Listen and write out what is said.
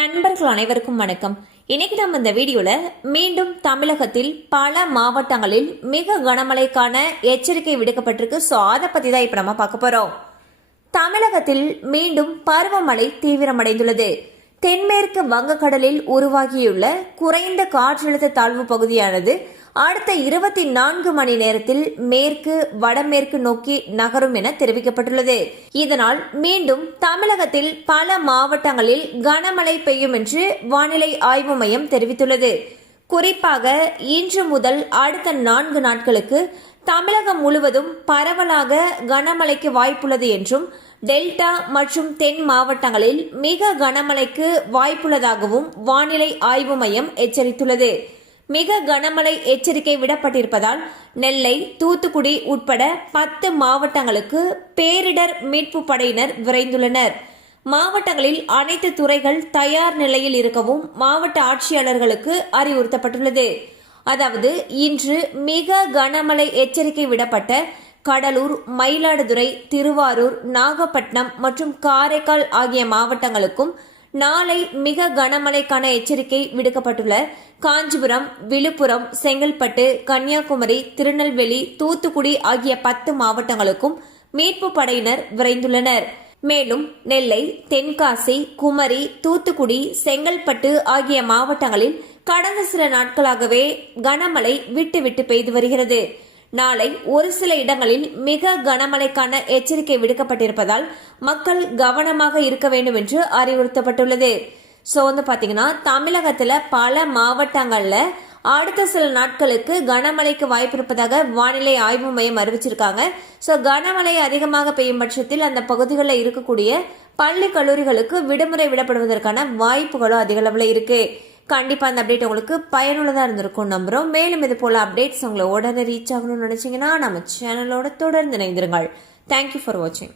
நண்பர்கள் அனைவருக்கும் வணக்கம். இன்னைக்கு நம்ம இந்த வீடியோல மீண்டும் தமிழகத்தில் பல மாவட்டங்களில் மிக கனமழைக்கான எச்சரிக்கை விடுக்கப்பட்டிருக்கு. ஸோ அதை பத்தி தான் இப்ப நம்ம பார்க்க போறோம். தமிழகத்தில் மீண்டும் பருவமழை தீவிரமடைந்துள்ளது. தென்மேற்கு வங்கக்கடலில் உருவாகியுள்ள குறைந்த காற்றழுத்த தாழ்வு பகுதியானது அடுத்த 24 மணி நேரத்தில் மேற்கு வடமேற்கு நோக்கி நகரும் என தெரிவிக்கப்பட்டுள்ளது. இதனால் மீண்டும் தமிழகத்தில் பல மாவட்டங்களில் கனமழை பெய்யும் என்று வானிலை ஆய்வு மையம் தெரிவித்துள்ளது. குறிப்பாக இன்று முதல் அடுத்த 4 நாட்களுக்கு தமிழகம் முழுவதும் பரவலாக கனமழைக்கு வாய்ப்புள்ளது என்றும் டெல்டா மற்றும் தென் மாவட்டங்களில் மிக கனமழைக்கு வாய்ப்புள்ளதாகவும் வானிலை ஆய்வு மையம் எச்சரித்துள்ளது. மிக கனமழை எச்சரிக்கை விடப்பட்டிருப்பதால் நெல்லை, தூத்துக்குடி உட்பட 10 மாவட்டங்களுக்கு பேரிடர் மீட்பு படையினர் விரைந்துள்ளனர். மாவட்டங்களில் அனைத்து துறைகள் தயார் நிலையில் இருக்கவும் மாவட்ட ஆட்சியாளர்களுக்கு அறிவுறுத்தப்பட்டுள்ளது. அதாவது இன்று மிக கனமழை எச்சரிக்கை விடப்பட்ட கடலூர், மயிலாடுதுறை, திருவாரூர், நாகப்பட்டினம் மற்றும் காரைக்கால் ஆகிய மாவட்டங்களுக்கும் நாளை மிக கனமழைக்கான எச்சரிக்கை விடுக்கப்பட்டுள்ள காஞ்சிபுரம், விழுப்புரம், செங்கல்பட்டு, கன்னியாகுமரி, திருநெல்வேலி, தூத்துக்குடி ஆகிய 10 மாவட்டங்களுக்கும் மீட்பு படையினர் விரைந்துள்ளனர். மேலும் நெல்லை, தென்காசி, குமரி, தூத்துக்குடி, செங்கல்பட்டு ஆகிய மாவட்டங்களில் கடந்த சில நாட்களாகவே கனமழை விட்டு விட்டு பெய்து வருகிறது. நாளை ஒரு சில இடங்களில் மிக கனமழைக்கான எச்சரிக்கை விடுக்கப்பட்டிருப்பதால் மக்கள் கவனமாக இருக்க வேண்டும் என்று அறிவுறுத்தப்பட்டுள்ளது. ஸோ பாத்தீங்கன்னா தமிழகத்துல பல மாவட்டங்கள்ல அடுத்த சில நாட்களுக்கு கனமழைக்கு வாய்ப்பு இருப்பதாக வானிலை ஆய்வு மையம் அறிவிச்சிருக்காங்க. ஸோ கனமழை அதிகமாக பெய்யும் பட்சத்தில் அந்த பகுதிகளில் இருக்கக்கூடிய பள்ளி கல்லூரிகளுக்கு விடுமுறை விடப்படுவதற்கான வாய்ப்புகளும் அதிக அளவில் இருக்கு. கண்டிப்பா அந்த அப்டேட் உங்களுக்கு பயனுள்ளதா இருந்திருக்கும் நம்புறோம். மேலும் இது போல அப்டேட்ஸ் உங்களை உடனே ரீச் ஆகணும்னு நினைச்சீங்கன்னா நம்ம சேனலோட தொடர்ந்து இணைந்திருங்கள். தேங்க்யூ ஃபார் வாட்சிங்.